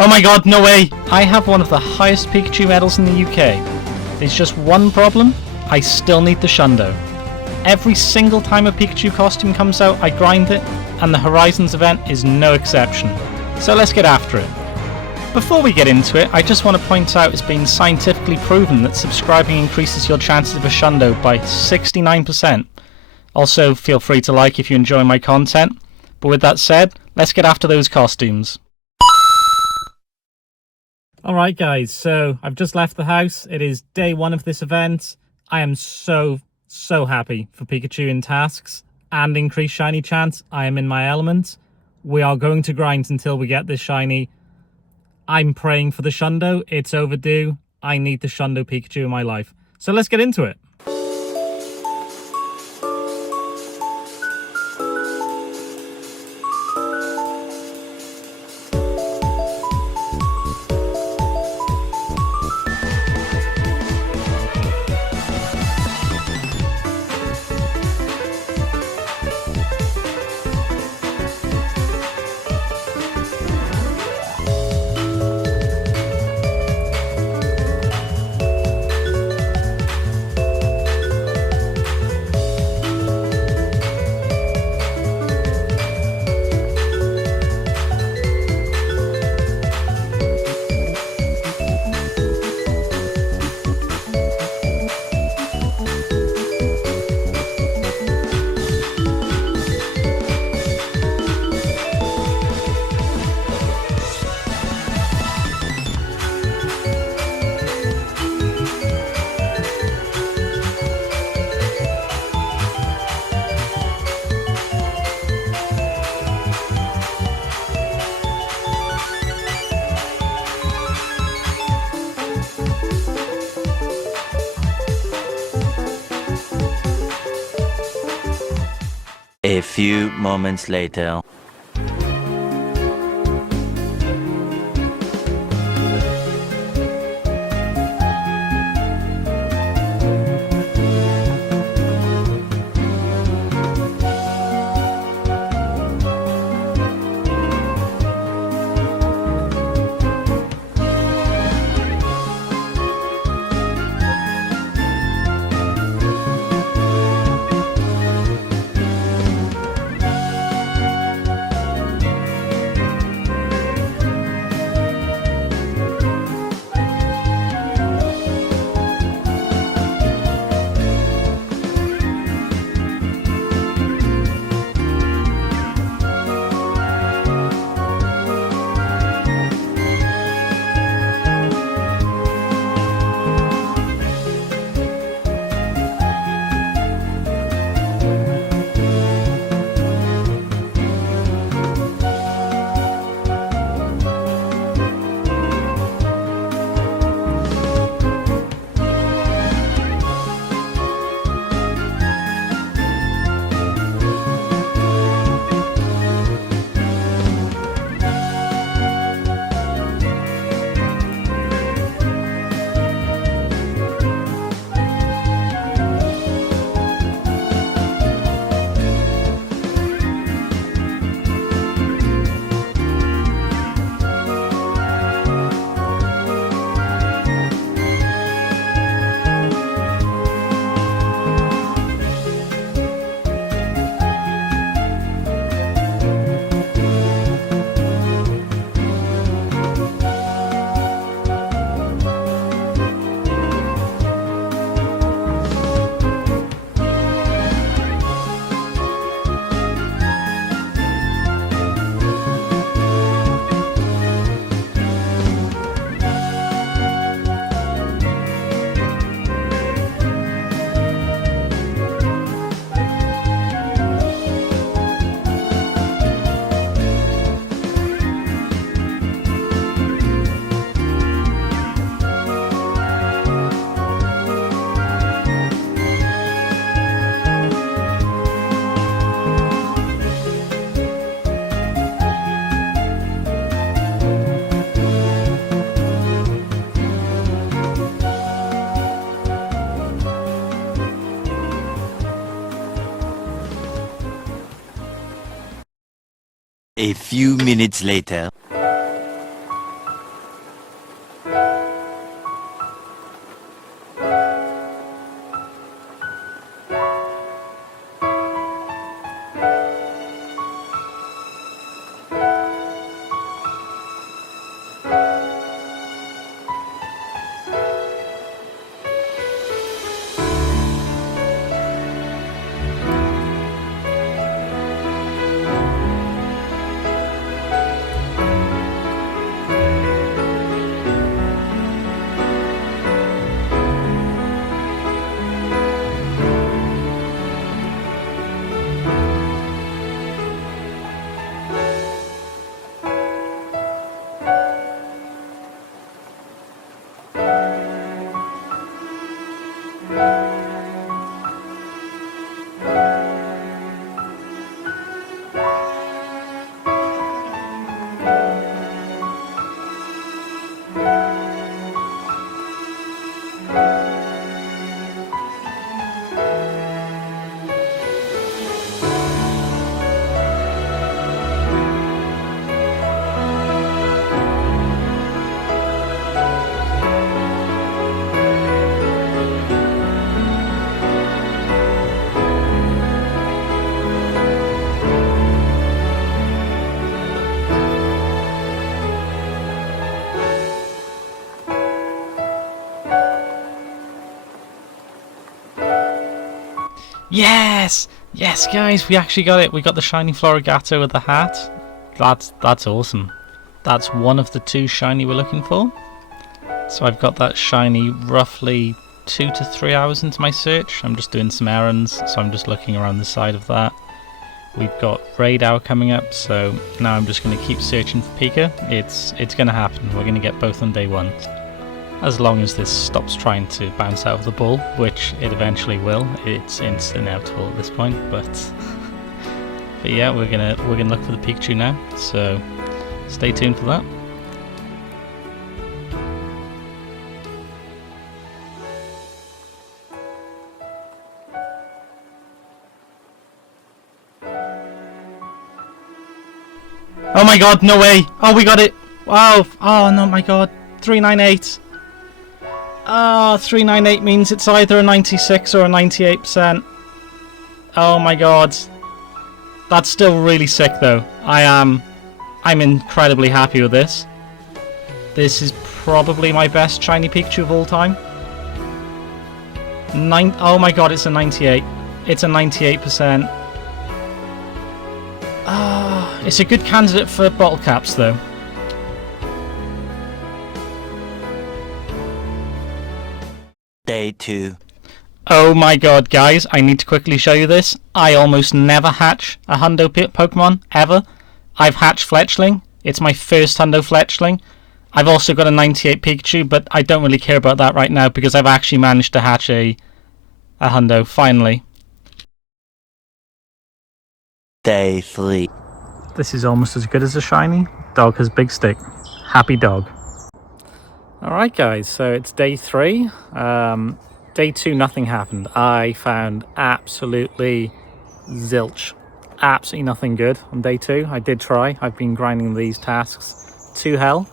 Oh my god, no way! I have one of the highest Pikachu medals in the UK. There's just one problem, I still need the Shundo. Every single time a Pikachu costume comes out, I grind it, and the Horizons event is no exception. So let's get after it. Before we get into it, I just want to point out it's been scientifically proven that subscribing increases your chances of a Shundo by 69%. Also, feel free to like if you enjoy my content. But with that said, let's get after those costumes. Alright guys, so I've just left the house. It is day one of this event. I am so happy for Pikachu in tasks and increased shiny chance. I am in my element. We are going to grind until we get this shiny. I'm praying for the Shundo. It's overdue. I need the Shundo Pikachu in my life. So let's get into it. A few moments later. A few minutes later. Yes! Yes, guys, we actually got it. We got the shiny Floragato with the hat. That's awesome. That's one of the 2 shiny we're looking for. So I've got that shiny roughly 2 to 3 hours into my search. I'm just doing some errands, so I'm just looking around the side of that. We've got raid hour coming up, so now I'm just going to keep searching for Pika. It's going to happen. We're going to get both on day 1. As long as this stops trying to bounce out of the ball, which it eventually will. It's inevitable at this point, but yeah, we're gonna look for the Pikachu now. So stay tuned for that. Oh my god, no way! Oh, we got it! Wow! Oh no, my god! 398! Ah, 398 means it's either a 96 or a 98%. Oh my god. That's still really sick though. I'm incredibly happy with this. This is probably my best shiny Pikachu of all time. Oh my god, it's a 98. It's a 98%. Ah, it's a good candidate for bottle caps though. Day 2. Oh my god, guys, I need to quickly show you this. I almost never hatch a Hundo Pokemon, ever. I've hatched Fletchling. It's my first Hundo Fletchling. I've also got a 98 Pikachu, but I don't really care about that right now because I've actually managed to hatch a Hundo, finally. Day 3. This is almost as good as a shiny. Dog has big stick. Happy dog. Alright guys, so it's day 3. Day 2 nothing happened. I found absolutely zilch. Absolutely nothing good on day 2. I did try. I've been grinding these tasks to hell.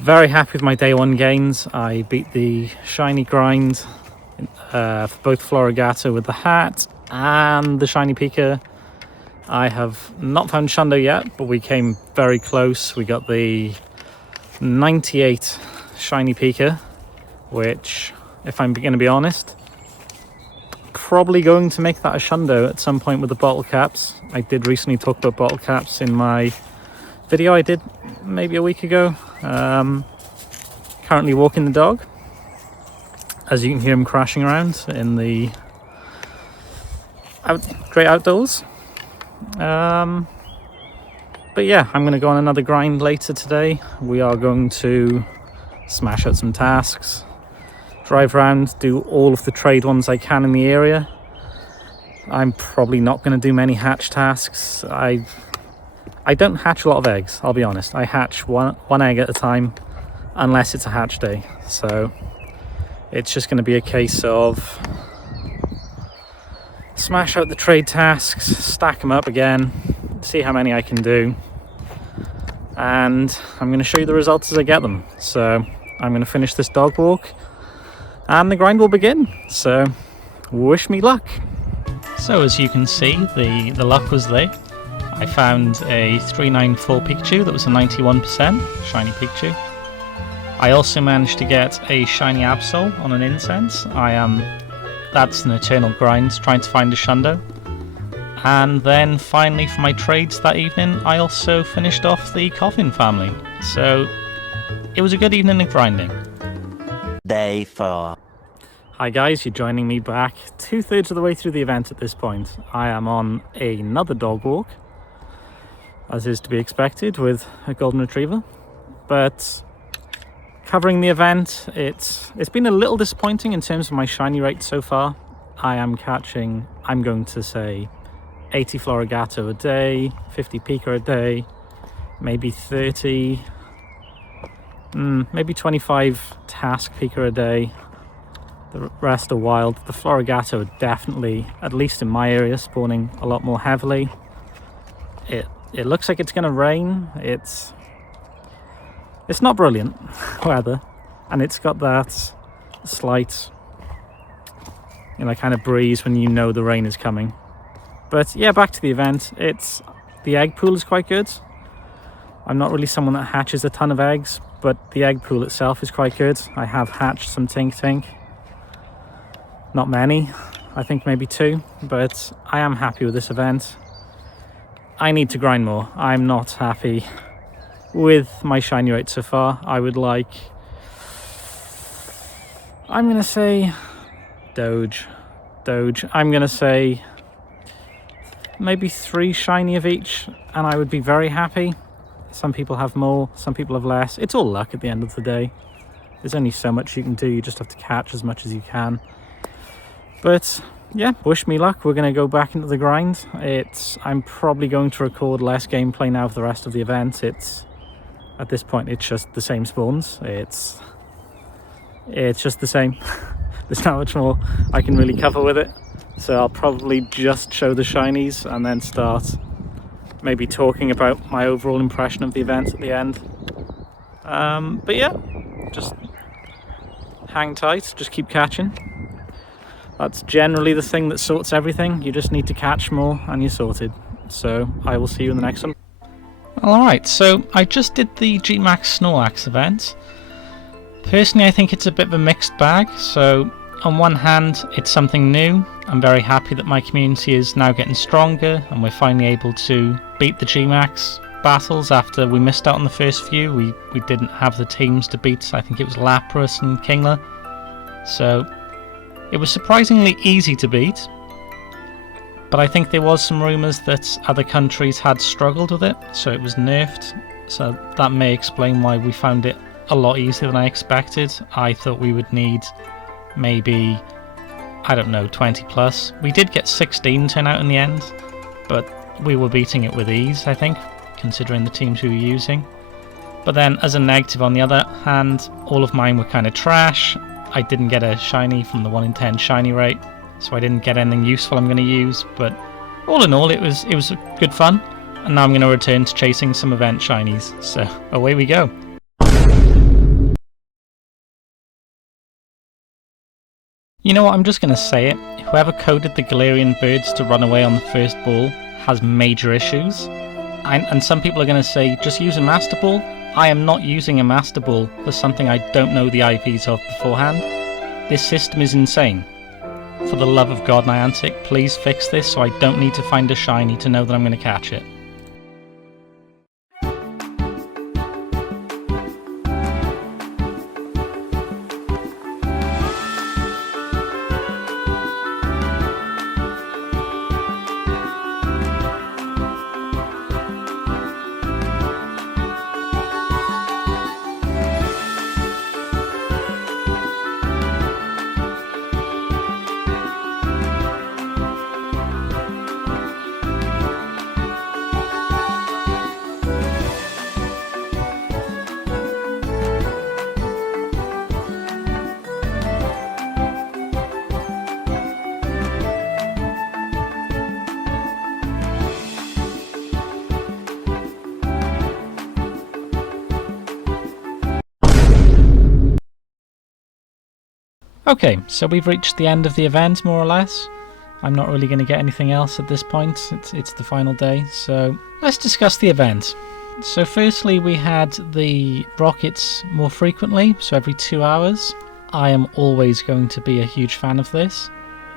Very happy with my day 1 gains. I beat the shiny grind for both Floragato with the hat and the shiny Pika. I have not found Shundo yet, but we came very close. We got the 98 shiny Pika, which, if I'm going to be honest, probably going to make that a Shundo at some point with the bottle caps. I did recently talk about bottle caps in my video I did maybe a week ago. Currently walking the dog, as you can hear him crashing around in the great outdoors. But yeah, I'm going to go on another grind later today. We are going to smash out some tasks, drive around, do all of the trade ones I can in the area. I'm probably not going to do many hatch tasks. I don't hatch a lot of eggs, I'll be honest. I hatch one egg at a time, unless it's a hatch day. So it's just going to be a case of smash out the trade tasks, stack them up again, see how many I can do, and I'm going to show you the results as I get them. So I'm going to finish this dog walk and the grind will begin. So wish me luck. So as you can see, the luck was there. I found a 394 Pikachu that was a 91% shiny Pikachu. I also managed to get a shiny Absol on an incense. That's an eternal grind, trying to find a Shundo. And then finally for my trades that evening, I also finished off the Coffin family. So it was a good evening of grinding. Day 4. Hi guys, you're joining me back 2/3 of the way through the event at this point. I am on another dog walk, as is to be expected with a golden retriever. But covering the event, it's been a little disappointing in terms of my shiny rate so far. I am catching, I'm going to say, 80 Floragato a day, 50 Pika a day, maybe 30, maybe 25 Task Pika a day. The rest are wild. The Floragato are definitely, at least in my area, spawning a lot more heavily. It looks like it's going to rain. It's not brilliant weather, and it's got that slight, kind of breeze when you know the rain is coming. But yeah, back to the event. The egg pool is quite good. I'm not really someone that hatches a ton of eggs, but the egg pool itself is quite good. I have hatched some Tink. Not many. I think maybe 2, but I am happy with this event. I need to grind more. I'm not happy with my shiny rate so far. I would like, I'm gonna say Doge. I'm gonna say maybe 3 shiny of each, and I would be very happy. Some people have more, some people have less. It's all luck at the end of the day. There's only so much you can do. You just have to catch as much as you can. But yeah, wish me luck. We're going to go back into the grind. I'm probably going to record less gameplay now for the rest of the event. At this point, it's just the same spawns. It's just the same. There's not much more I can really cover with it. So I'll probably just show the shinies and then start maybe talking about my overall impression of the event at the end. But yeah, just hang tight, just keep catching. That's generally the thing that sorts everything. You just need to catch more and you're sorted. So I will see you in the next one. Alright, so I just did the G-Max Snorlax event. Personally, I think it's a bit of a mixed bag. So on one hand, it's something new. I'm very happy that my community is now getting stronger and we're finally able to beat the G-Max battles after we missed out on the first few. We didn't have the teams to beat. I think it was Lapras and Kingler. So it was surprisingly easy to beat, but I think there was some rumours that other countries had struggled with it, so it was nerfed. So that may explain why we found it a lot easier than I expected. I thought we would need maybe, I don't know, 20 plus. We did get 16 turn out in the end, but we were beating it with ease, I think, considering the teams we were using. But then as a negative on the other hand, all of mine were kind of trash. I didn't get a shiny from the 1 in 10 shiny rate, so I didn't get anything useful I'm going to use, but all in all it was good fun, and now I'm going to return to chasing some event shinies, so away we go. You know what, I'm just going to say it, whoever coded the Galarian birds to run away on the first ball has major issues, and some people are going to say just use a Master Ball. I am not using a Master Ball for something I don't know the IVs of beforehand. This system is insane. For the love of God, Niantic, please fix this so I don't need to find a shiny to know that I'm going to catch it. Okay, so we've reached the end of the event, more or less. I'm not really going to get anything else at this point. It's the final day, so let's discuss the event. So firstly, we had the rockets more frequently, so every 2 hours. I am always going to be a huge fan of this.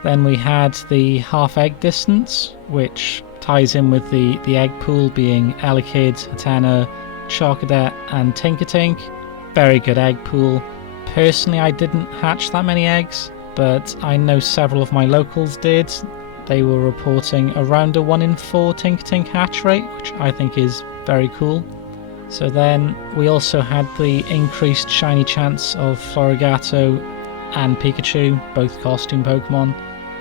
Then we had the half egg distance, which ties in with the egg pool being Elekid, Hatena, Charcadet and Tinkertink. Very good egg pool. Personally, I didn't hatch that many eggs, but I know several of my locals did. They were reporting around a 1 in 4 Tinkertink hatch rate, which I think is very cool. So then we also had the increased shiny chance of Floragato and Pikachu, both costume Pokemon.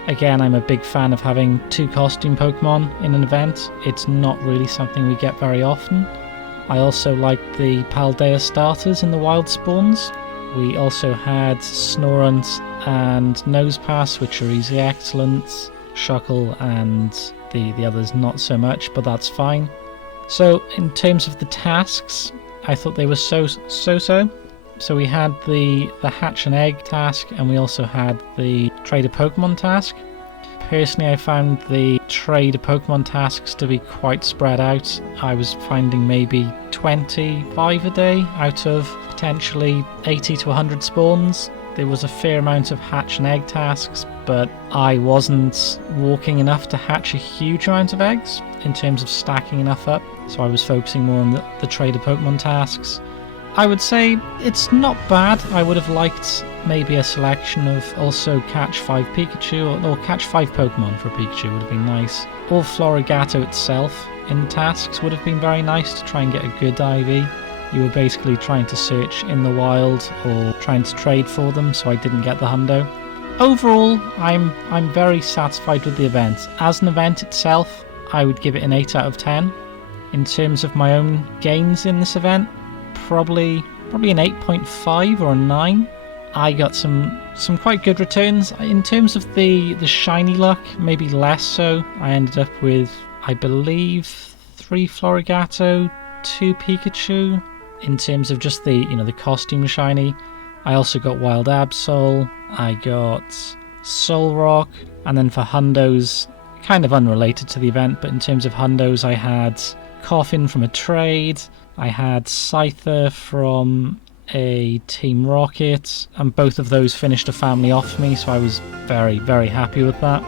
Again, I'm a big fan of having 2 costume Pokemon in an event. It's not really something we get very often. I also like the Paldea starters in the wild spawns. We also had Snorunt and Nosepass, which are easy excellence, Shuckle and the others not so much, but that's fine. So in terms of the tasks, I thought they were so. So we had the hatch and egg task, and we also had the trade a Pokemon task. Personally, I found the trade a Pokemon tasks to be quite spread out. I was finding maybe 25 a day out of potentially 80 to 100 spawns. There was a fair amount of hatch and egg tasks, but I wasn't walking enough to hatch a huge amount of eggs in terms of stacking enough up, so I was focusing more on the trader Pokemon tasks. I would say it's not bad. I would have liked maybe a selection of also catch 5 Pikachu or catch 5 Pokemon for Pikachu would have been nice. Or Floragato itself in tasks would have been very nice to try and get a good IV. You were basically trying to search in the wild or trying to trade for them, so I didn't get the hundo. Overall, I'm very satisfied with the event. As an event itself, I would give it an 8 out of 10. In terms of my own gains in this event, probably an 8.5 or a 9. I got some quite good returns. In terms of the shiny luck, maybe less so. I ended up with, I believe, 3 Floragato, 2 Pikachu. In terms of just the costume shiny, I also got Wild Absol, I got Soul Rock, and then for hundos, kind of unrelated to the event, but in terms of hundos, I had Coffin from a trade, I had Scyther from a Team Rocket, and both of those finished a family off me, so I was very, very happy with that.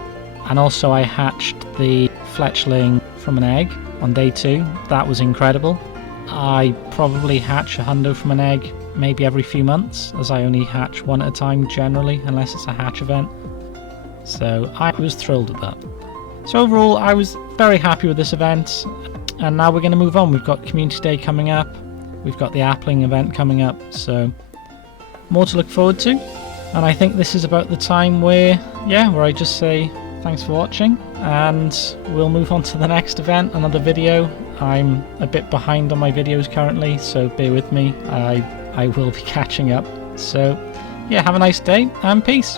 And also I hatched the Fletchling from an egg on day 2. That was incredible. I probably hatch a hundo from an egg maybe every few months, as I only hatch one at a time generally, unless it's a hatch event. So I was thrilled with that. So overall, I was very happy with this event. And now we're going to move on. We've got Community Day coming up. We've got the Appling event coming up. So more to look forward to. And I think this is about the time where I just say thanks for watching. And we'll move on to the next event, another video. I'm a bit behind on my videos currently, so bear with me. I will be catching up. So yeah, have a nice day and peace.